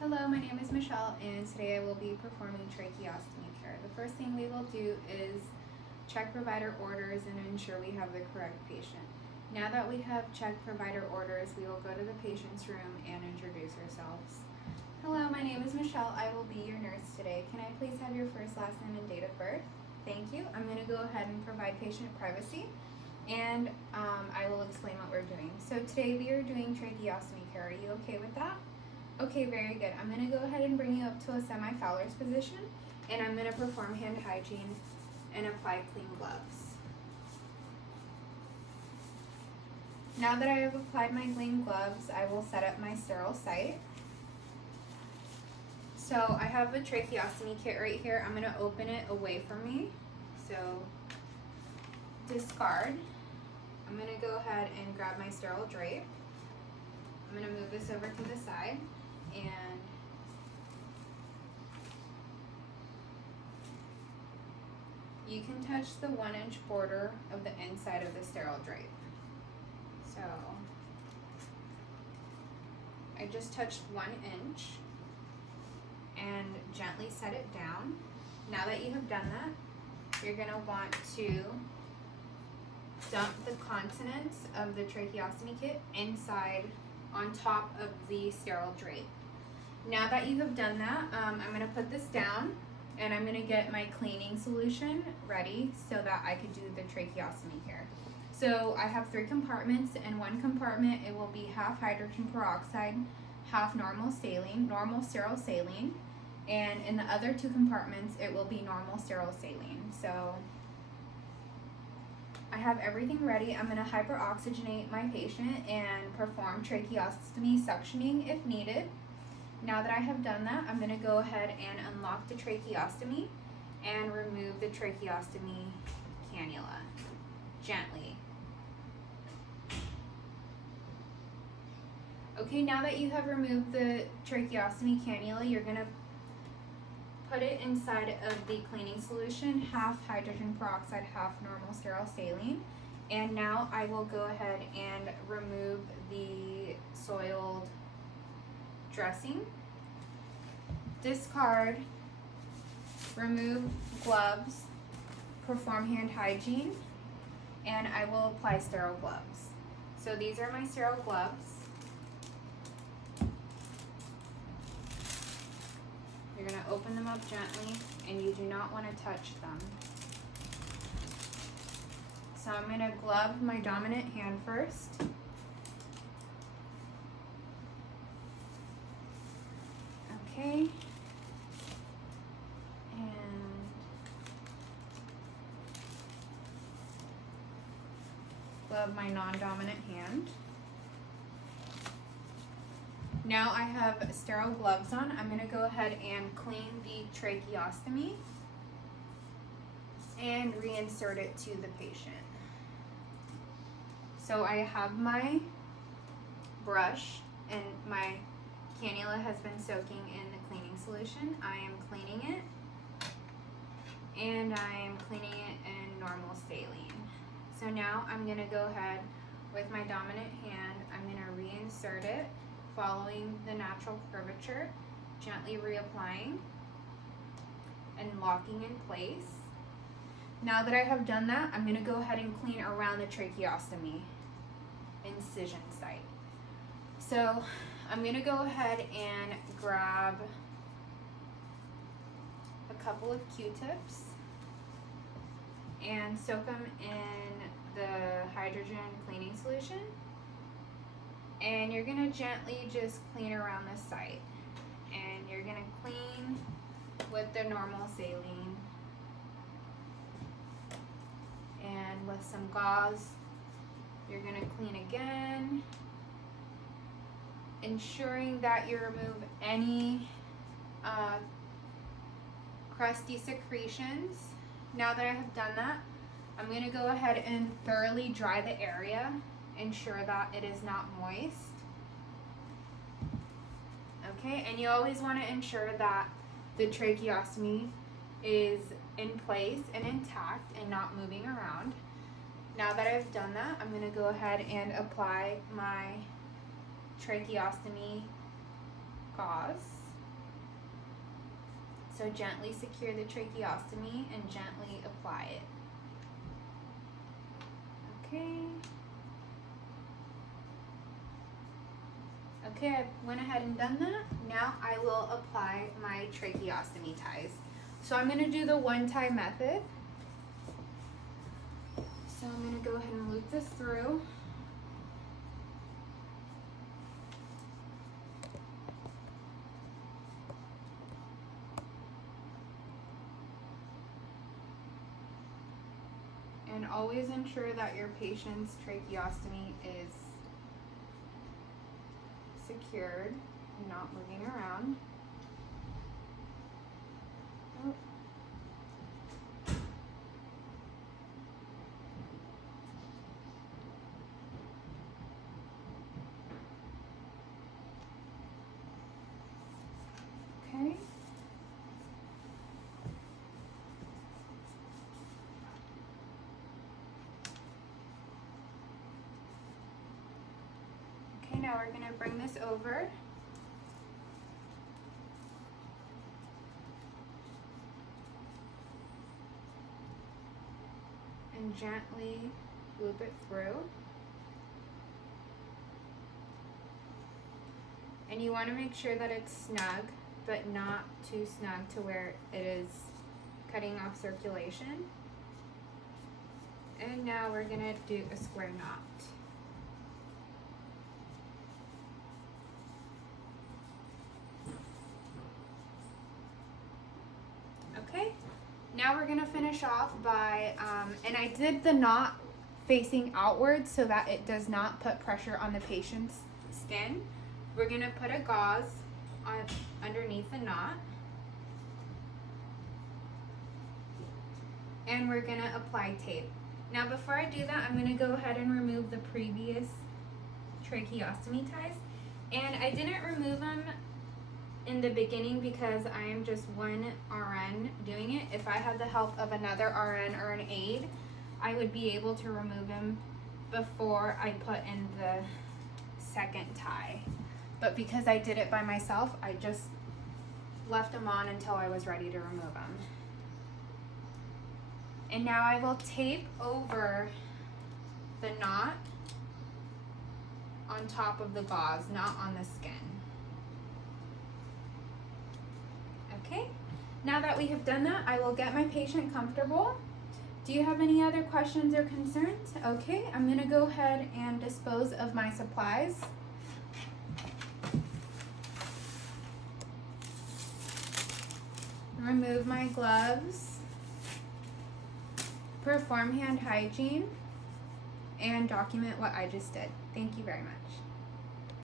Hello, my name is Michelle, and today I will be performing tracheostomy care. The first thing we will do is check provider orders and ensure we have the correct patient. Now that we have checked provider orders, we will go to the patient's room and introduce ourselves. Hello, my name is Michelle. I will be your nurse today. Can I please have your first, last name, and date of birth? Thank you. I'm going to go ahead and provide patient privacy, and I will explain what we're doing. So today we are doing tracheostomy care. Are you okay with that? Okay, very good. I'm going to go ahead and bring you up to a semi-Fowler's position, and I'm going to perform hand hygiene and apply clean gloves. Now that I have applied my clean gloves, I will set up my sterile site. So I have a tracheostomy kit right here. I'm going to open it away from me. So discard. I'm going to go ahead and grab my sterile drape. I'm going to move this over to the side. And you can touch the 1-inch border of the inside of the sterile drape. So I just touched 1 inch and gently set it down. Now that you have done that, you're going to want to dump the contents of the tracheostomy kit inside on top of the sterile drape. Now that you have done that, I'm going to put this down and I'm going to get my cleaning solution ready so that I could do the tracheostomy care. So I have 3 compartments. In one compartment it will be half hydrogen peroxide, half normal sterile saline, and in the other 2 compartments it will be normal sterile saline. So I have everything ready. I'm going to hyperoxygenate my patient and perform tracheostomy suctioning if needed. Now that I have done that, I'm going to go ahead and unlock the tracheostomy and remove the tracheostomy cannula gently. Okay, now that you have removed the tracheostomy cannula, you're going to put it inside of the cleaning solution, half hydrogen peroxide, half normal sterile saline. And now I will go ahead and remove the soiled dressing. Discard, remove gloves, perform hand hygiene, and I will apply sterile gloves. So these are my sterile gloves. You're going to open them up gently, and you do not want to touch them. So I'm going to glove my dominant hand first. Okay. And glove my non-dominant hand. Now I have sterile gloves on. I'm going to go ahead and clean the tracheostomy and reinsert it to the patient. So I have my brush and my cannula has been soaking in the cleaning solution. I am cleaning it, and I am cleaning it in normal saline. So now I'm going to go ahead with my dominant hand. I'm going to reinsert it, following the natural curvature, gently reapplying and locking in place. Now that I have done that, I'm going to go ahead and clean around the tracheostomy incision site. So I'm going to go ahead and grab a couple of Q-tips and soak them in the hydrogen cleaning solution. And you're going to gently just clean around the site. And you're going to clean with the normal saline. And with some gauze, you're going to clean again, ensuring that you remove any crusty secretions. Now that I have done that, I'm going to go ahead and thoroughly dry the area, ensure that it is not moist. Okay, and you always want to ensure that the tracheostomy is in place and intact and not moving around. Now that I've done that, I'm going to go ahead and apply my tracheostomy gauze. So gently secure the tracheostomy and gently apply it. Okay. Okay, I went ahead and done that. Now I will apply my tracheostomy ties. So I'm going to do the one tie method. So I'm going to go ahead and loop this through. And always ensure that your patient's tracheostomy is secured and not moving around. Oh. Okay. Okay, now we're going to bring this over. And gently loop it through. And you want to make sure that it's snug, but not too snug to where it is cutting off circulation. And now we're going to do a square knot. Okay, now we're going to finish off by, and I did the knot facing outwards so that it does not put pressure on the patient's skin. We're going to put a gauze on underneath the knot. And we're going to apply tape. Now before I do that, I'm going to go ahead and remove the previous tracheostomy ties. And I didn't remove them in the beginning because I am just one RN doing it. If I had the help of another RN or an aide, I would be able to remove them before I put in the second tie. But because I did it by myself, I just left them on until I was ready to remove them. And now I will tape over the knot on top of the gauze, not on the skin. Okay, now that we have done that, I will get my patient comfortable. Do you have any other questions or concerns? Okay, I'm going to go ahead and dispose of my supplies. Remove my gloves, perform hand hygiene, and document what I just did. Thank you very much.